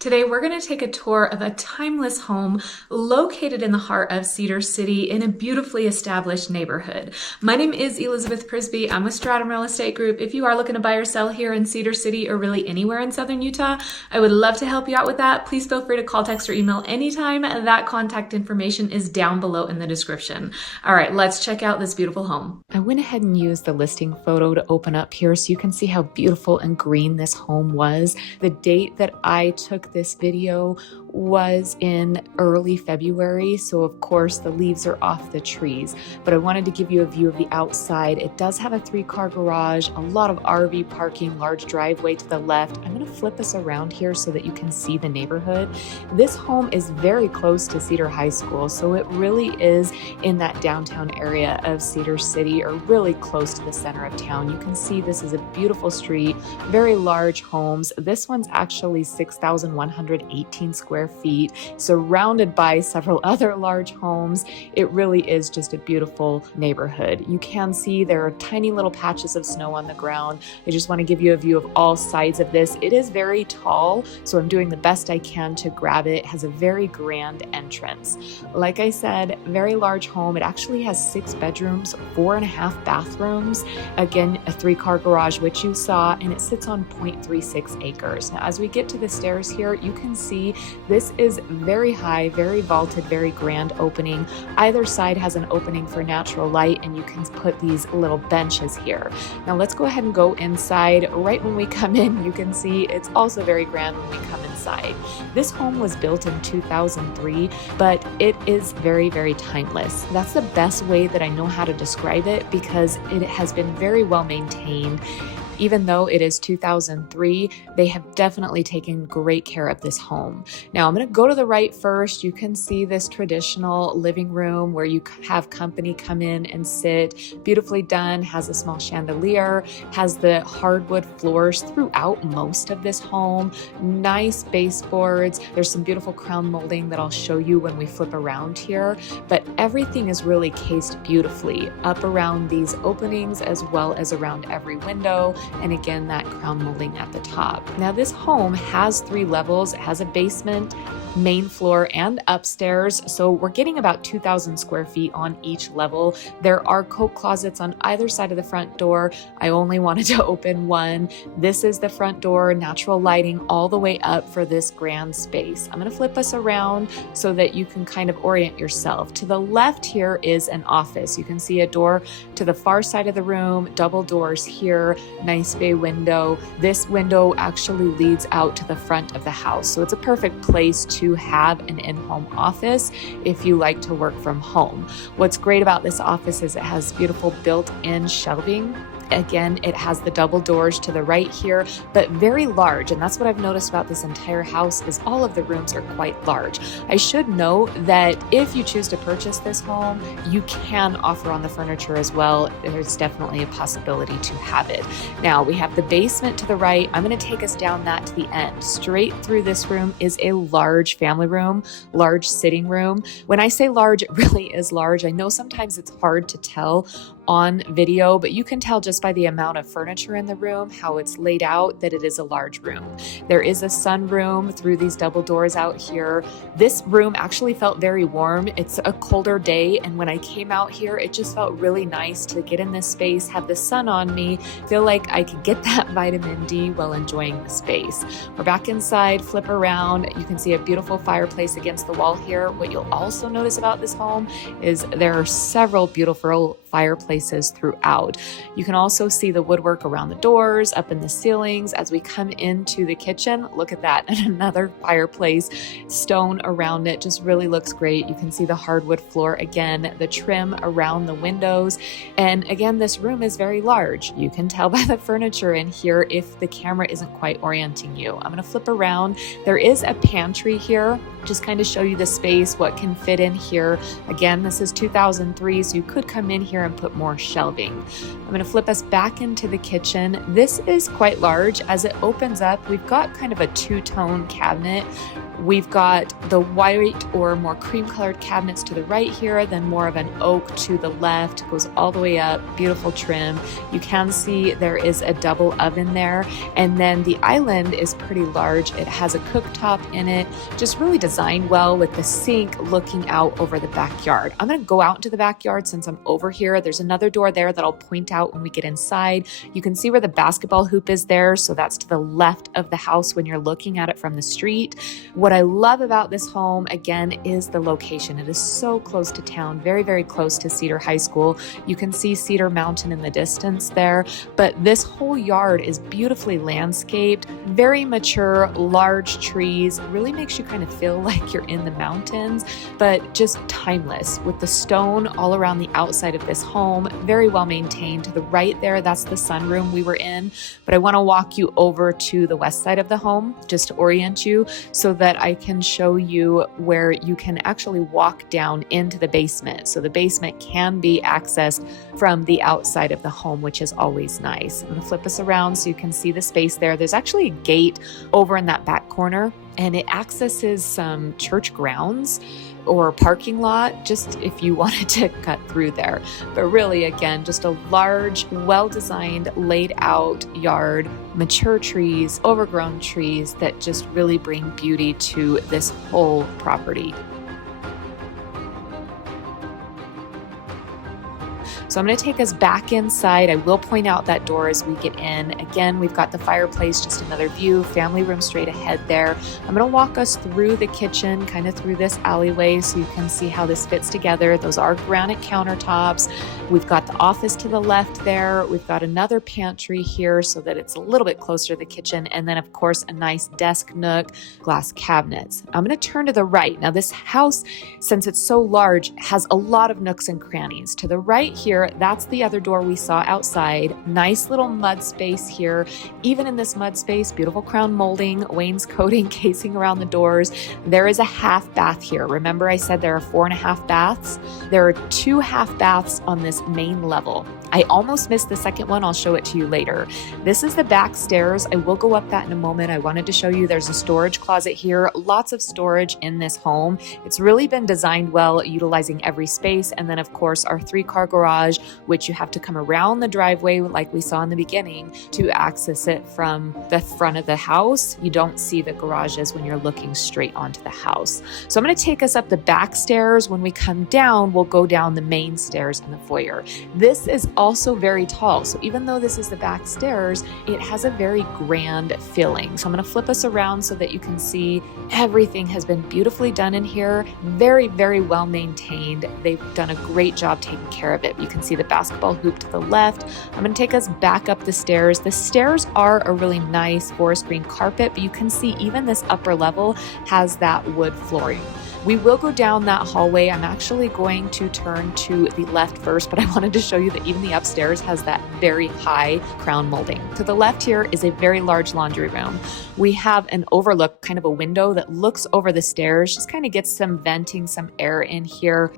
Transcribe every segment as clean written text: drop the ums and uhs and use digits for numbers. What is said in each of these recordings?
Today, we're going to take a tour of a timeless home located in the heart of Cedar City in a beautifully established neighborhood. My name is Elizabeth Prisbrey. I'm with Stratum Real Estate Group. If you are looking to buy or sell here in Cedar City or really anywhere in Southern Utah, I would love to help you out with that. Please feel free to call, text, or email anytime. That contact information is down below in the description. All right, let's check out this beautiful home. I went ahead and used the listing photo to open up here so you can see how beautiful and green this home was. The date that I took this video was in early February, so of course the leaves are off the trees, but I wanted to give you a view of the outside. It does have a 3-car garage, a lot of RV parking, large driveway to the left. I'm going to flip us around here so that you can see the neighborhood. This home is very close to Cedar High School, so it really is in that downtown area of Cedar City, or really close to the center of town. You can see this is a beautiful street, very large homes. This one's actually 6,118 square feet, surrounded by several other large homes. It really is just a beautiful neighborhood. You can see there are tiny little patches of snow on the ground. I just want to give you a view of all sides of this. It is very tall, so I'm doing the best I can to grab it. It has a very grand entrance. Like I said, very large home. It actually has 6 bedrooms, 4.5 bathrooms. Again, a 3-car garage, which you saw, and it sits on 0.36 acres. Now, as we get to the stairs here, you can see this is very high, very vaulted, very grand opening. Either side has an opening for natural light, and you can put these little benches here. Now let's go ahead and go inside. Right when we come in, you can see it's also very grand when we come inside. This home was built in 2003, but it is very, very timeless. That's the best way that I know how to describe it, because it has been very well maintained. Even though it is 2003, they have definitely taken great care of this home. Now I'm going to go to the right first. You can see this traditional living room where you have company come in and sit. Beautifully done, has a small chandelier, has the hardwood floors throughout most of this home. Nice baseboards. There's some beautiful crown molding that I'll show you when we flip around here, but everything is really cased beautifully up around these openings as well as around every window. And again, that crown molding at the top. Now this home has 3 levels. It has a basement, main floor, and upstairs. So we're getting about 2,000 square feet on each level. There are coat closets on either side of the front door. I only wanted to open one. This is the front door, natural lighting all the way up for this grand space. I'm going to flip us around so that you can kind of orient yourself. To the left here is an office. You can see a door to the far side of the room, double doors here, nice bay window. This window actually leads out to the front of the house. So it's a perfect place to have an in-home office if you like to work from home. What's great about this office is it has beautiful built-in shelving. Again, it has the double doors to the right here, but very large. And that's what I've noticed about this entire house is all of the rooms are quite large. I should note that if you choose to purchase this home, you can offer on the furniture as well. There's definitely a possibility to have it. Now we have the basement to the right. I'm going to take us down that to the end. Straight through this room is a large family room, large sitting room. When I say large, it really is large. I know sometimes it's hard to tell on video, but you can tell just by the amount of furniture in the room, how it's laid out, that it is a large room. There is a sunroom through these double doors out here. This room actually felt very warm. It's a colder day, and when I came out here, it just felt really nice to get in this space, have the sun on me, feel like I could get that vitamin D while enjoying the space. We're back inside, flip around. You can see a beautiful fireplace against the wall here. What you'll also notice about this home is there are several beautiful fireplaces throughout. You can also see the woodwork around the doors, up in the ceilings. As we come into the kitchen, look at that, and another fireplace, stone around it, just really looks great. You can see the hardwood floor again, the trim around the windows. And again, this room is very large. You can tell by the furniture in here if the camera isn't quite orienting you. I'm going to flip around. There is a pantry here, just kind of show you the space, what can fit in here. Again, this is 2003, so you could come in here and put more shelving. I'm going to flip us back into the kitchen. This is quite large. As it opens up, we've got kind of a 2-tone cabinet We've got the white or more cream colored cabinets to the right here, then more of an oak to the left, goes all the way up, beautiful trim. You can see there is a double oven there, and then the island is pretty large. It has a cooktop in it, just really designed well with the sink looking out over the backyard. I'm gonna go out into the backyard since I'm over here. There's another door there that I'll point out when we get inside. You can see where the basketball hoop is there, so that's to the left of the house when you're looking at it from the street. What I love about this home, again, is the location. It is so close to town, very, very close to Cedar High School. You can see Cedar Mountain in the distance there, but this whole yard is beautifully landscaped, very mature, large trees, really makes you kind of feel like you're in the mountains, but just timeless with the stone all around the outside of this home, very well maintained. To the right there, that's the sunroom we were in, but I want to walk you over to the west side of the home just to orient you so that I can show you where you can actually walk down into the basement. So the basement can be accessed from the outside of the home, which is always nice. I'm going to flip us around so you can see the space there. There's actually a gate over in that back corner, and it accesses some church grounds or parking lot, just if you wanted to cut through there. But really, again, just a large, well-designed, laid out yard, mature trees, overgrown trees that just really bring beauty to this whole property. So I'm going to take us back inside. I will point out that door as we get in. Again, we've got the fireplace, just another view, family room straight ahead there. I'm going to walk us through the kitchen, kind of through this alleyway so you can see how this fits together. Those are granite countertops. We've got the office to the left there. We've got another pantry here so that it's a little bit closer to the kitchen. And then, of course, a nice desk nook, glass cabinets. I'm going to turn to the right. Now, this house, since it's so large, has a lot of nooks and crannies. To the right here, that's the other door we saw outside. Nice little mud space here. Even in this mud space, beautiful crown molding, wainscoting, casing around the doors. There is a half bath here. Remember I said there are 4.5 baths? There are 2 half baths on this main level. I almost missed the second one. I'll show it to you later. This is the back stairs. I will go up that in a moment. I wanted to show you there's a storage closet here. Lots of storage in this home. It's really been designed well, utilizing every space. And then, of course, our 3-car garage, which you have to come around the driveway like we saw in the beginning to access it from the front of the house. You don't see the garages when you're looking straight onto the house. So I'm going to take us up the back stairs. When we come down, we'll go down the main stairs in the foyer. This is also very tall. So even though this is the back stairs, it has a very grand feeling. So I'm going to flip us around so that you can see everything has been beautifully done in here. Very, very well maintained. They've done a great job taking care of it. You can see the basketball hoop to the left. I'm going to take us back up the stairs. The stairs are a really nice forest green carpet, but you can see even this upper level has that wood flooring. We will go down that hallway. I'm actually going to turn to the left first, but I wanted to show you that even the upstairs has that very high crown molding. To the left here is a very large laundry room. We have an overlook, kind of a window that looks over the stairs, just kind of gets some venting, some air in here.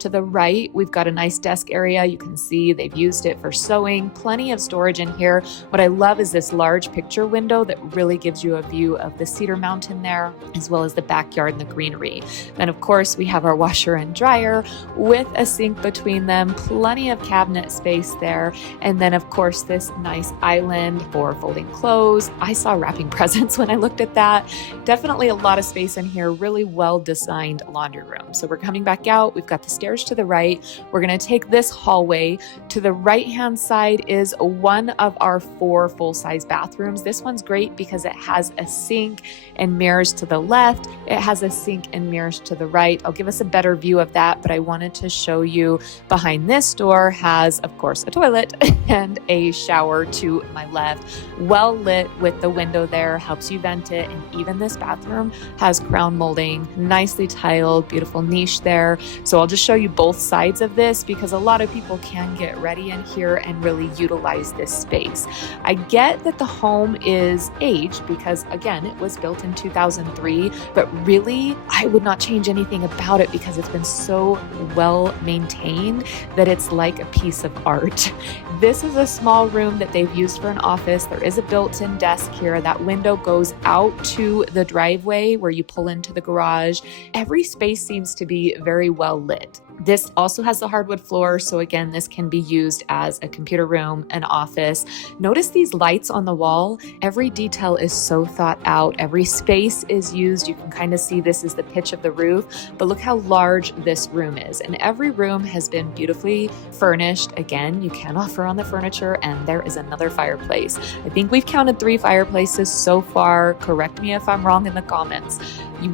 To the right, we've got a nice desk area. You can see they've used it for sewing, plenty of storage in here. What I love is this large picture window that really gives you a view of the Cedar Mountain there, as well as the backyard and the greenery. Then, of course, we have our washer and dryer with a sink between them, plenty of cabinet space there. And then, of course, this nice island for folding clothes. I saw wrapping presents when I looked at that. Definitely a lot of space in here, really well-designed laundry room. So we're coming back out. We've got the stairs to the right. We're going to take this hallway. To the right-hand side is one of our 4 full-size bathrooms. This one's great because it has a sink and mirrors to the left. It has a sink and mirrors to the right. I'll give us a better view of that, but I wanted to show you behind this door has, of course, a toilet and a shower to my left. Well lit with the window there, helps you vent it. And even this bathroom has crown molding, nicely tiled, beautiful niche there. So I'll just show you both sides of this because a lot of people can get ready in here and really utilize this space. I get that the home is aged because, again, it was built in 2003, but really I would not change anything about it because it's been so well maintained that it's like a piece of art. This is a small room that they've used for an office. There is a built-in desk here. That window goes out to the driveway where you pull into the garage. Every space seems to be very well lit. This also has the hardwood floor, so again, this can be used as a computer room, an office. Notice these lights on the wall. Every detail is so thought out. Every space is used. You can kind of see this is the pitch of the roof, but look how large this room is. And every room has been beautifully furnished. Again, you can offer on the furniture, and there is another fireplace. I think we've counted 3 fireplaces so far. Correct me if I'm wrong in the comments.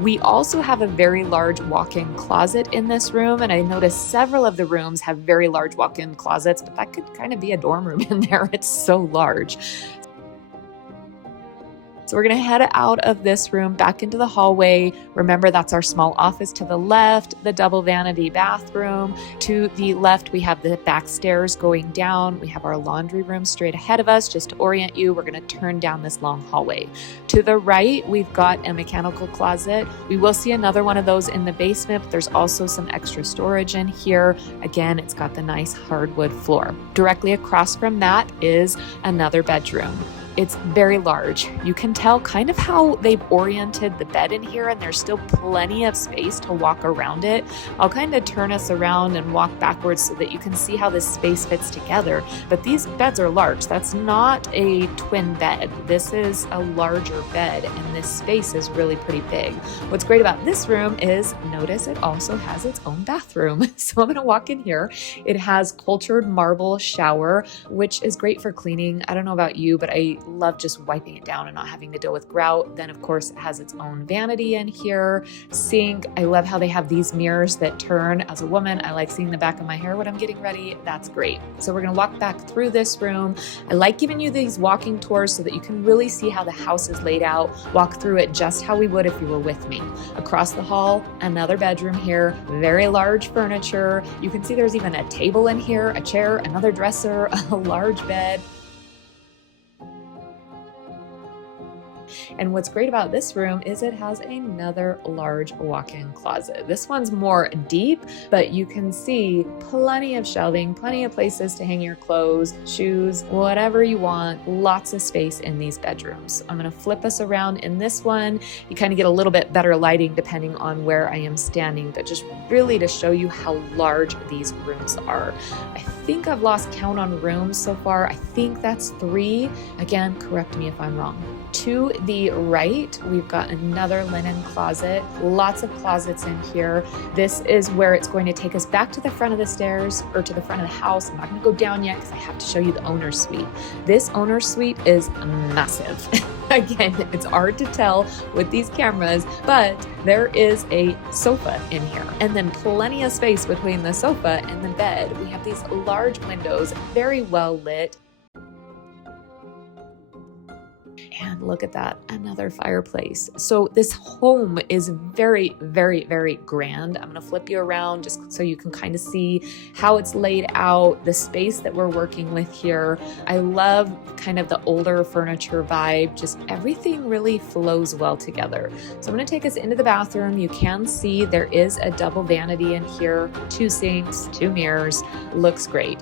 We also have a very large walk-in closet in this room, and I noticed several of the rooms have very large walk-in closets, but that could kind of be a dorm room in there. It's so large. So we're going to head out of this room back into the hallway. Remember, that's our small office to the left, the double vanity bathroom. To the left, we have the back stairs going down. We have our laundry room straight ahead of us. Just to orient you, we're going to turn down this long hallway. To the right, we've got a mechanical closet. We will see another one of those in the basement, but there's also some extra storage in here. Again, it's got the nice hardwood floor. Directly across from that is another bedroom. It's very large. You can tell kind of how they've oriented the bed in here, and there's still plenty of space to walk around it. I'll kind of turn us around and walk backwards so that you can see how this space fits together. But these beds are large. That's not a twin bed. This is a larger bed, and this space is really pretty big. What's great about this room is, notice it also has its own bathroom. So I'm gonna walk in here. It has cultured marble shower, which is great for cleaning. I don't know about you, but I love just wiping it down and not having to deal with grout. Then of course it has its own vanity in here. Sink. I love how they have these mirrors that turn. As a woman, I like seeing the back of my hair when I'm getting ready. That's great. So we're gonna walk back through this room. I like giving you these walking tours so that you can really see how the house is laid out. Walk through it just how we would if you were with me. Across the hall, another bedroom here. Very large furniture. You can see there's even a table in here, a chair, another dresser, a large bed. And what's great about this room is it has another large walk-in closet. This one's more deep, but you can see plenty of shelving, plenty of places to hang your clothes, shoes, whatever you want. Lots of space in these bedrooms. I'm going to flip us around in this one. You kind of get a little bit better lighting depending on where I am standing, but just really to show you how large these rooms are. I think I've lost count on rooms so far. I think that's 3. Again, correct me if I'm wrong. To the right, we've got another linen closet. Lots of closets in here. This is where it's going to take us back to the front of the stairs, or to the front of the house. I'm not going to go down yet because I have to show you the owner's suite. This owner's suite is massive. Again, it's hard to tell with these cameras, but there is a sofa in here, and then plenty of space between the sofa and the bed. We have these large windows, very well lit. And look at that, another fireplace. So this home is very, very, very grand. I'm gonna flip you around just so you can kind of see how it's laid out, the space that we're working with here. I love kind of the older furniture vibe, just everything really flows well together. So I'm gonna take us into the bathroom. You can see there is a double vanity in here, 2 sinks, 2 mirrors, looks great.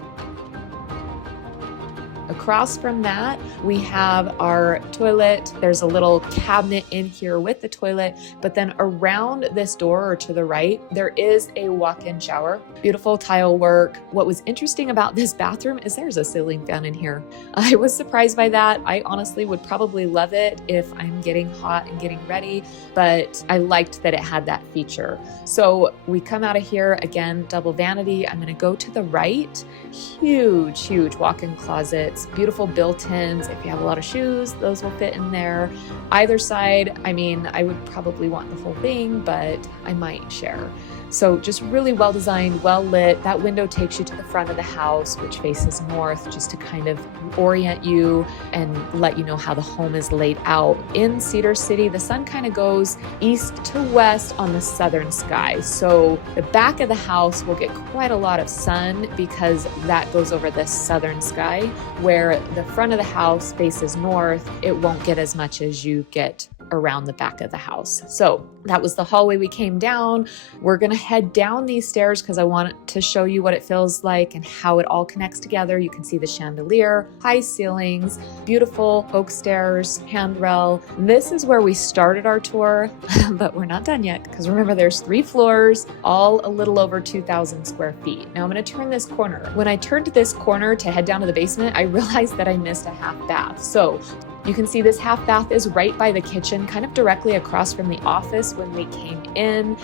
Across from that, we have our toilet. There's a little cabinet in here with the toilet, but then around this door or to the right, there is a walk-in shower. Beautiful tile work. What was interesting about this bathroom is there's a ceiling fan in here. I was surprised by that. I honestly would probably love it if I'm getting hot and getting ready, but I liked that it had that feature. So we come out of here, again, double vanity. I'm gonna go to the right. Huge, huge walk-in closets. Beautiful built-ins. If you have a lot of shoes, those will fit in there. Either side, I mean, I would probably want the whole thing, but I might share. So just really well designed, well lit. That window takes you to the front of the house, which faces north, just to kind of orient you and let you know how the home is laid out. In Cedar City, the sun kind of goes east to west on the southern sky. So the back of the house will get quite a lot of sun because that goes over the southern sky, where the front of the house faces north. It won't get as much as you get around the back of the house. So that was the hallway we came down. We're going to head down these stairs because I want to show you what it feels like and how it all connects together. You can see the chandelier, high ceilings, beautiful oak stairs, handrail. This is where we started our tour, but we're not done yet because remember there's 3 floors, all a little over 2,000 square feet. Now I'm going to turn this corner. When I turned this corner to head down to the basement, I realized that I missed a half bath. So you can see this half bath is right by the kitchen, kind of directly across from the office when we came in.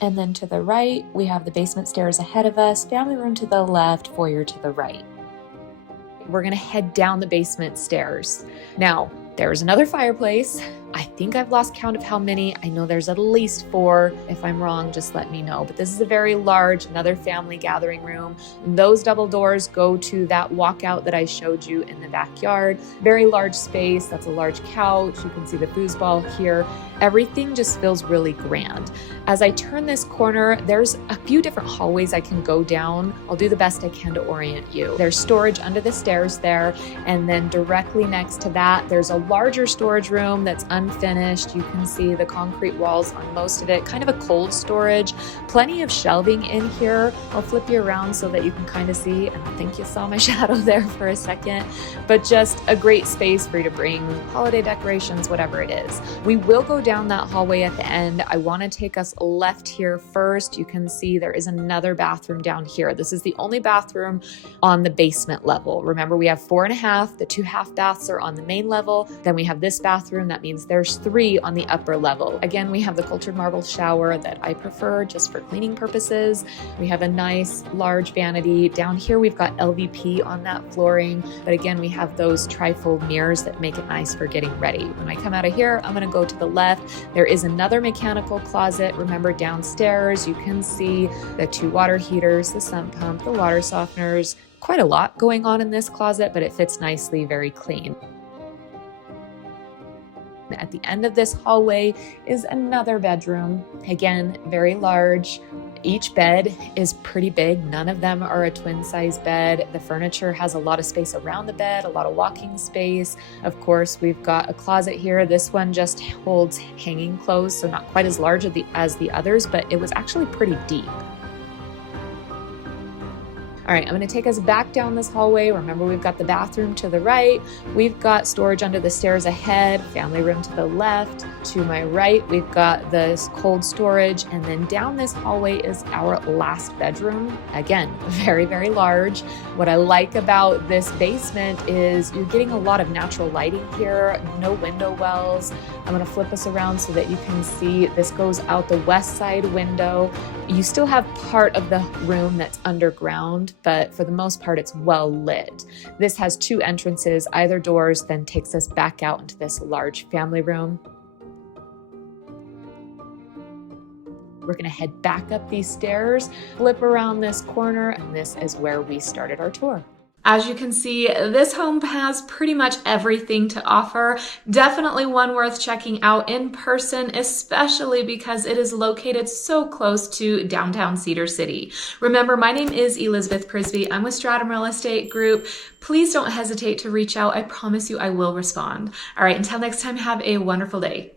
And then to the right, we have the basement stairs ahead of us, family room to the left, foyer to the right. We're gonna head down the basement stairs. Now, there's another fireplace. I think I've lost count of how many. I know there's at least 4. If I'm wrong, just let me know. But this is a very large, another family gathering room. Those double doors go to that walkout that I showed you in the backyard. Very large space. That's a large couch. You can see the foosball here. Everything just feels really grand. As I turn this corner, there's a few different hallways I can go down. I'll do the best I can to orient you. There's storage under the stairs there. And then directly next to that, there's a larger storage room that's unfinished. You can see the concrete walls on most of it, kind of a cold storage. Plenty of shelving in here. I'll flip you around so that you can kind of see, and I think you saw my shadow there for a second, but just a great space for you to bring holiday decorations, whatever it is. We will go down that hallway at the end. I want to take us left here first. You can see there is another bathroom down here. This is the only bathroom on the basement level. Remember, we have 4.5. The 2 half baths are on the main level. Then we have this bathroom. That means there's 3 on the upper level. Again, we have the cultured marble shower that I prefer just for cleaning purposes. We have a nice large vanity. Down here, we've got LVP on that flooring. But again, we have those trifold mirrors that make it nice for getting ready. When I come out of here, I'm going to go to the left. There is another mechanical closet. Remember, downstairs, you can see the 2 water heaters, the sump pump, the water softeners. Quite a lot going on in this closet, but it fits nicely, very clean. At the end of this hallway is another bedroom. Again, very large. Each bed is pretty big. None of them are a twin size bed. The furniture has a lot of space around the bed, a lot of walking space. Of course, we've got a closet here. This one just holds hanging clothes, so not quite as large as the others, but it was actually pretty deep. All right, I'm going to take us back down this hallway. Remember, we've got the bathroom to the right. We've got storage under the stairs ahead, family room to the left. To my right, we've got this cold storage. And then down this hallway is our last bedroom. Again, very, very large. What I like about this basement is you're getting a lot of natural lighting here, no window wells. I'm going to flip us around so that you can see this goes out the west side window. You still have part of the room that's underground, but for the most part, it's well lit. This has 2 entrances, either doors, then takes us back out into this large family room. We're gonna head back up these stairs, flip around this corner, and this is where we started our tour. As you can see, this home has pretty much everything to offer. Definitely one worth checking out in person, especially because it is located so close to downtown Cedar City. Remember, my name is Elizabeth Prisbrey. I'm with Stratum Real Estate Group. Please don't hesitate to reach out. I promise you I will respond. All right, until next time, have a wonderful day.